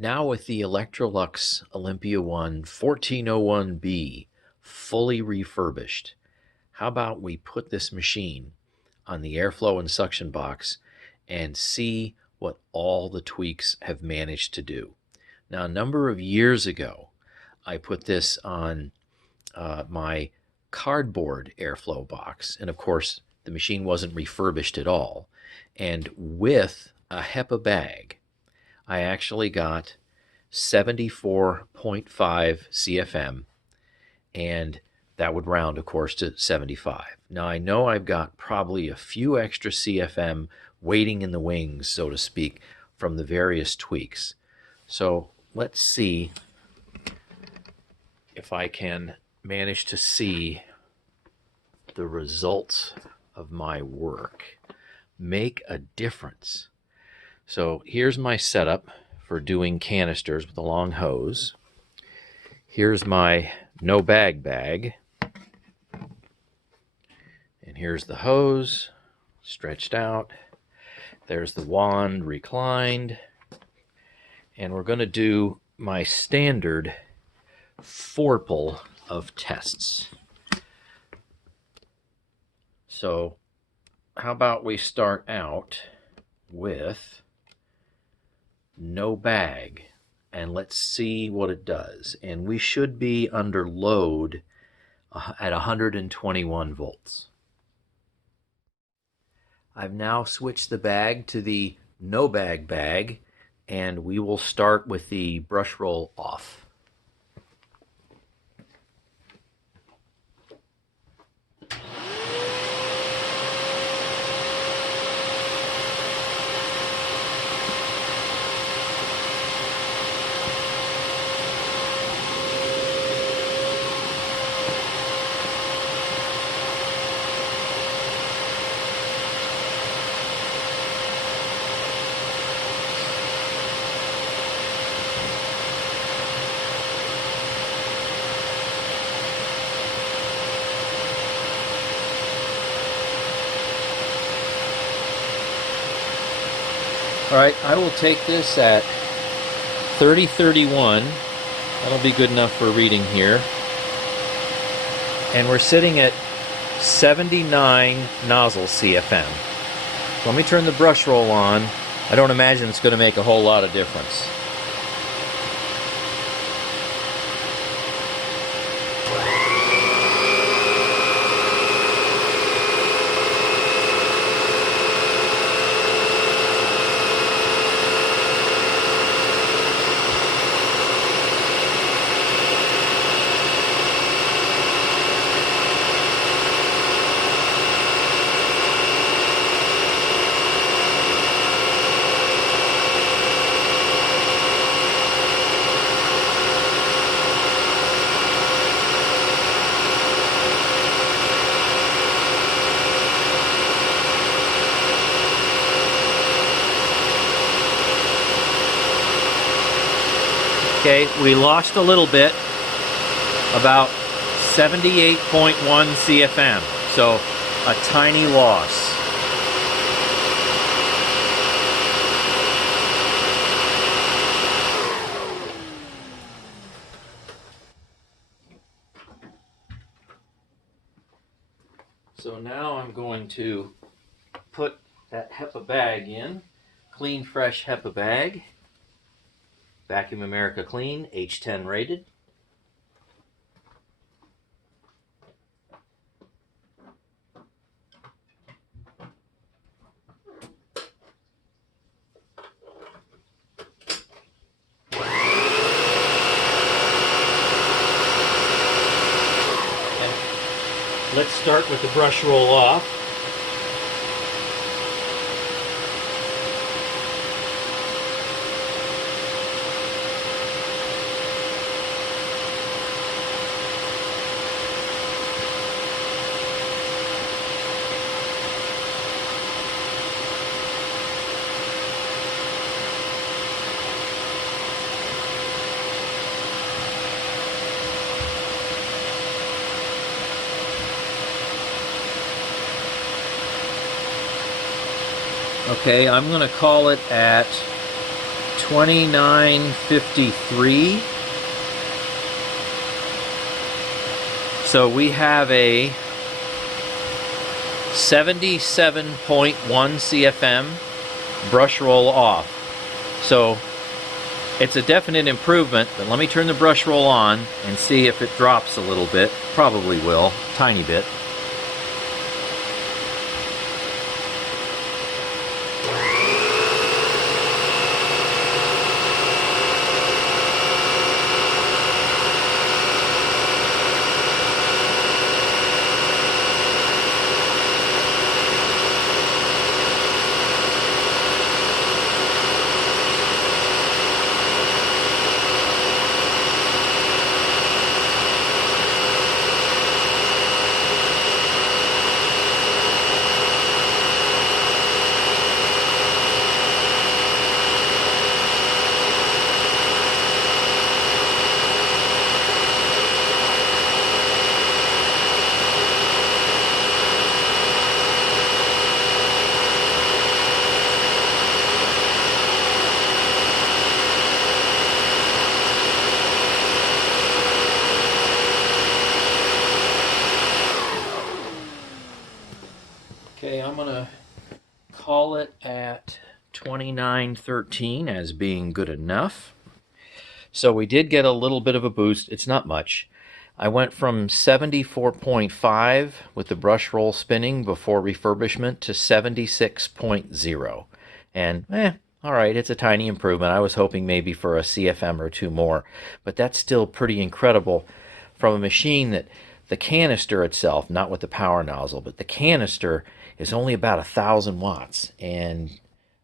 Now with the Electrolux Olympia 1 1401B fully refurbished, how about we put this machine on the airflow and suction box and see what all the tweaks have managed to do. Now, a number of years ago, I put this on my cardboard airflow box, and of course, the machine wasn't refurbished at all. And with a HEPA bag, I actually got 74.5 CFM, and that would round, of course, to 75. Now, I know I've got probably a few extra CFM waiting in the wings, so to speak, from the various tweaks. So let's see if I can manage to see the results of my work make a difference. So here's my setup for doing canisters with a long hose. Here's my no bag bag. And here's the hose stretched out. There's the wand reclined. And we're going to do my standard 4-pull of tests. So how about we start out with no bag, and let's see what it does. And we should be under load at 121 volts. I've now switched the bag to the no bag, and we will start with the brush roll off. All right, I will take this at 3031. That'll be good enough for reading here. And we're sitting at 79 nozzle CFM. So let me turn the brush roll on. I don't imagine it's going to make a whole lot of difference. Okay, we lost a little bit, about 78.1 CFM, so a tiny loss. So now I'm going to put that HEPA bag in, clean, fresh HEPA bag. Vacuum America Clean, H10 rated. And let's start with the brush roll off. Okay, I'm going to call it at 29.53. So we have a 77.1 CFM brush roll off. So it's a definite improvement, but let me turn the brush roll on and see if it drops a little bit. Probably will, tiny bit. Okay, I'm gonna call it at 29.13 as being good enough. So we did get a little bit of a boost. It's not much. I went from 74.5 with the brush roll spinning before refurbishment to 76.0. And all right, it's a tiny improvement. I was hoping maybe for a CFM or two more, but that's still pretty incredible from a machine that the canister itself, not with the power nozzle, but the canister is only about 1,000 watts. And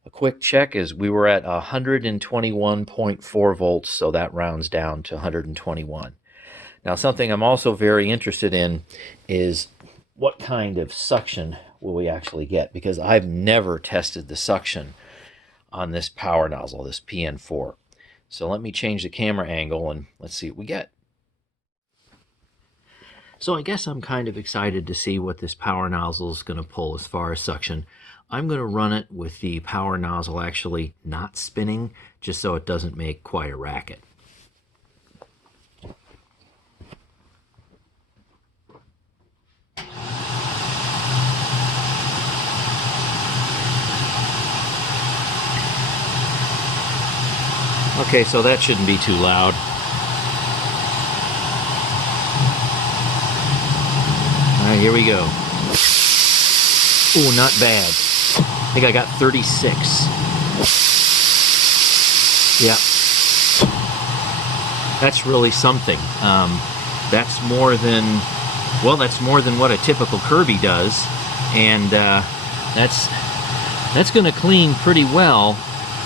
a quick check is we were at 121.4 volts, so that rounds down to 121. Now, something I'm also very interested in is what kind of suction will we actually get, because I've never tested the suction on this power nozzle, this PN4. So let me change the camera angle and let's see what we get. So I guess I'm kind of excited to see what this power nozzle is going to pull as far as suction. I'm going to run it with the power nozzle actually not spinning, just so it doesn't make quite a racket. Okay, so that shouldn't be too loud. All right, here we go. Oh, not bad. I think I got 36. Yeah. That's really something. That's more than, well, that's more than what a typical Kirby does. And that's going to clean pretty well,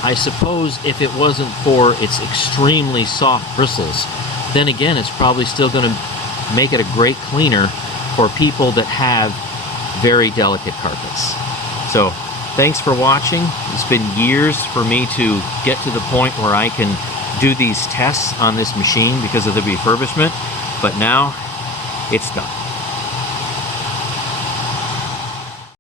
I suppose, if it wasn't for its extremely soft bristles. Then again, it's probably still going to make it a great cleaner for people that have very delicate carpets. So thanks for watching. It's been years for me to get to the point where I can do these tests on this machine because of the refurbishment, but now it's done.